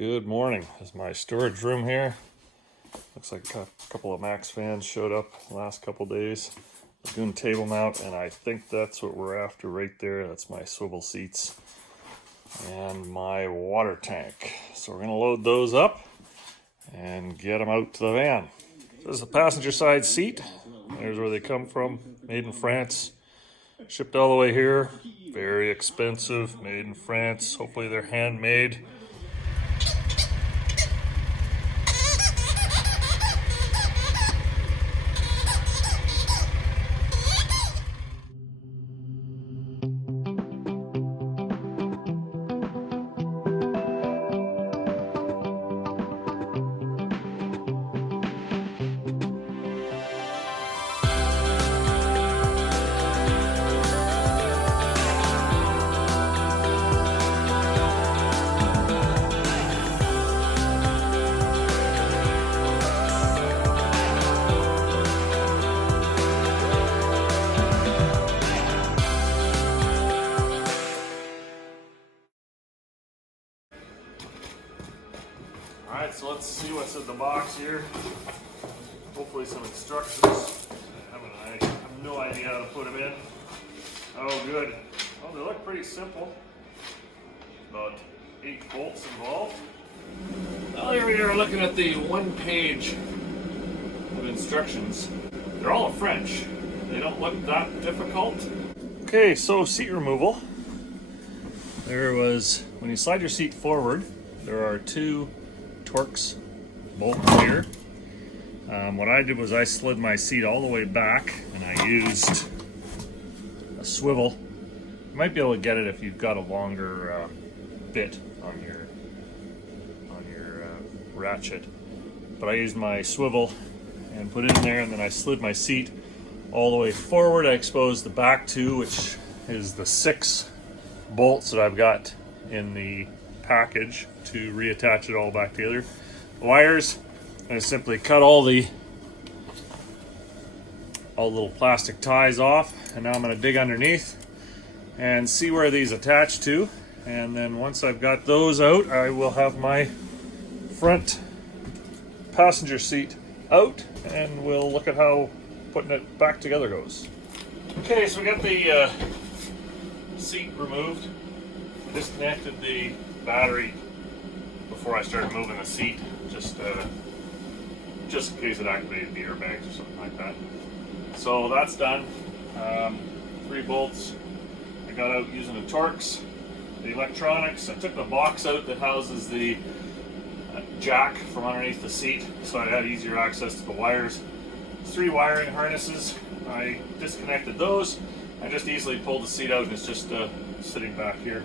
Good morning. This is my storage room here. Looks like a couple of Max fans showed up the last couple days. Lagoon table mount, and I think that's what we're after right there. That's my swivel seats and my water tank. So we're gonna load those up and get them out to the van. This is the passenger side seat. There's where they come from, made in France. Shipped all the way here. Very expensive, made in France. Hopefully they're handmade. Alright, so let's see what's in the box here. Hopefully some instructions. I have no idea how to put them in. Oh, good. Well, they look pretty simple. About 8 bolts involved. Well, here we are looking at the one page of instructions. They're all in French. They don't look that difficult. Okay, so seat removal. When you slide your seat forward, there are 2 Torx bolts here. What I did was I slid my seat all the way back and I used a swivel. You might be able to get it if you've got a longer bit on your ratchet. But I used my swivel and put it in there, and then I slid my seat all the way forward. I exposed the back 2, which is the 6 bolts that I've got in the package to reattach it all back together. The wires, I simply cut all the little plastic ties off, and now I'm going to dig underneath and see where these attach to, and then once I've got those out, I will have my front passenger seat out and we'll look at how putting it back together goes. Okay, so we got the seat removed. I disconnected the battery before I started moving the seat, just in case it activated the airbags or something like that. So that's done. 3 bolts I got out using the Torx. The electronics, I took the box out that houses the jack from underneath the seat, so I had easier access to the wires. 3 wiring harnesses, I disconnected those. I just easily pulled the seat out and it's just sitting back here.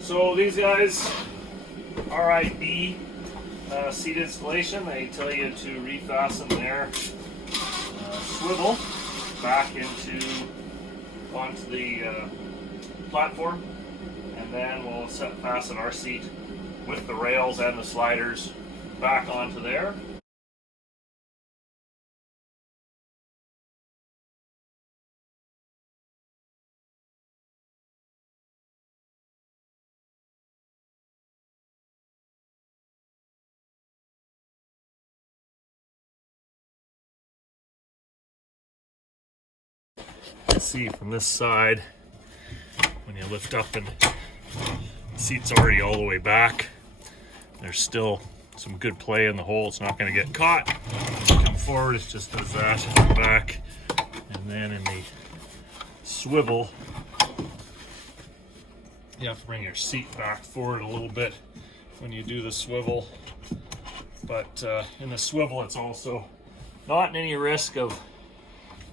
So these guys, RIB seat installation, they tell you to refasten their swivel back onto the platform, and then we'll fasten our seat with the rails and the sliders back onto there. You see from this side, when you lift up and the seat's already all the way back, there's still some good play in the hole. It's not going to get caught. Come forward, it just does that back, and then in the swivel, you have to bring your seat back forward a little bit when you do the swivel. But in the swivel, it's also not in any risk of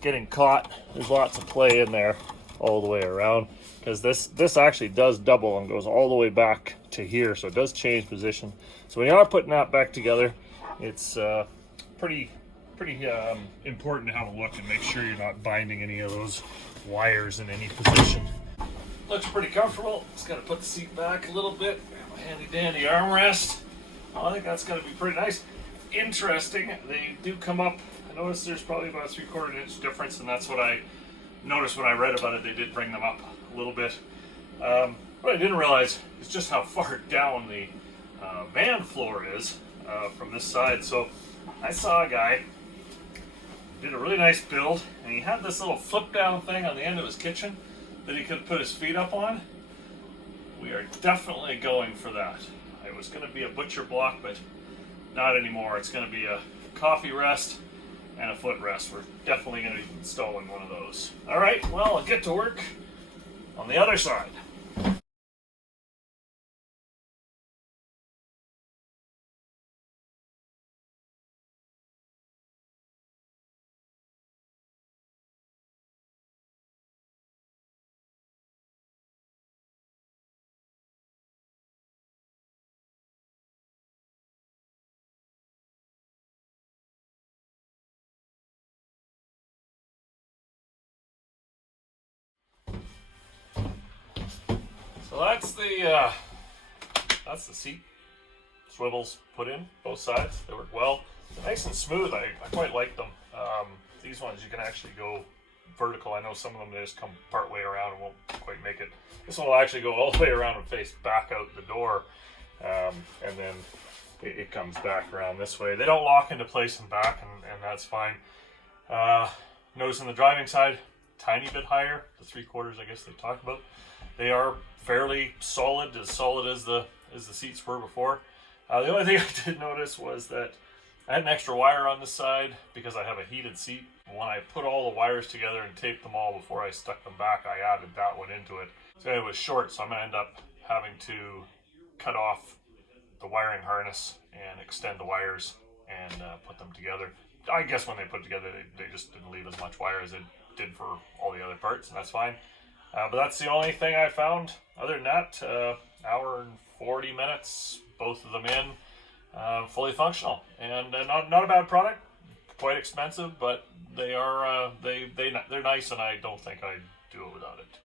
getting caught. There's lots of play in there all the way around, because this actually does double and goes all the way back to here, so it does change position. So when you are putting that back together, it's pretty important to have a look and make sure you're not binding any of those wires in any position. Looks pretty comfortable. Just got to put the seat back a little bit. Got my handy dandy armrest. Oh, I think that's going to be pretty nice. Interesting, they do come up. I noticed there's probably about a 3/4 inch difference, and that's what I noticed when I read about it. They did bring them up a little bit. What I didn't realize is just how far down the van floor is from this side. So I saw a guy did a really nice build, and he had this little flip down thing on the end of his kitchen that he could put his feet up on. We are definitely going for that. It was going to be a butcher block, but not anymore. It's going to be a coffee rest and a foot rest. We're definitely going to be installing one of those. All right, well, I'll get to work on the other side. So that's the seat swivels put in both sides. They work well. They're nice and smooth. I quite like them. These ones you can actually go vertical. I know some of them they just come part way around and won't quite make it. This one will actually go all the way around and face back out the door, and then it comes back around this way. They don't lock into place and back, and that's fine. Notice on the driving side, tiny bit higher. The 3/4 I guess they talked about. They are fairly solid as the seats were before. The only thing I did notice was that I had an extra wire on this side because I have a heated seat. When I put all the wires together and taped them all before I stuck them back, I added that one into it. So it was short, so I'm going to end up having to cut off the wiring harness and extend the wires and put them together. I guess when they put it together, they just didn't leave as much wire as they did for all the other parts, and that's fine. But that's the only thing I found. Other than that, hour and 40 minutes, both of them in, fully functional, and not a bad product. Quite expensive, but they are they're nice, and I don't think I'd do it without it.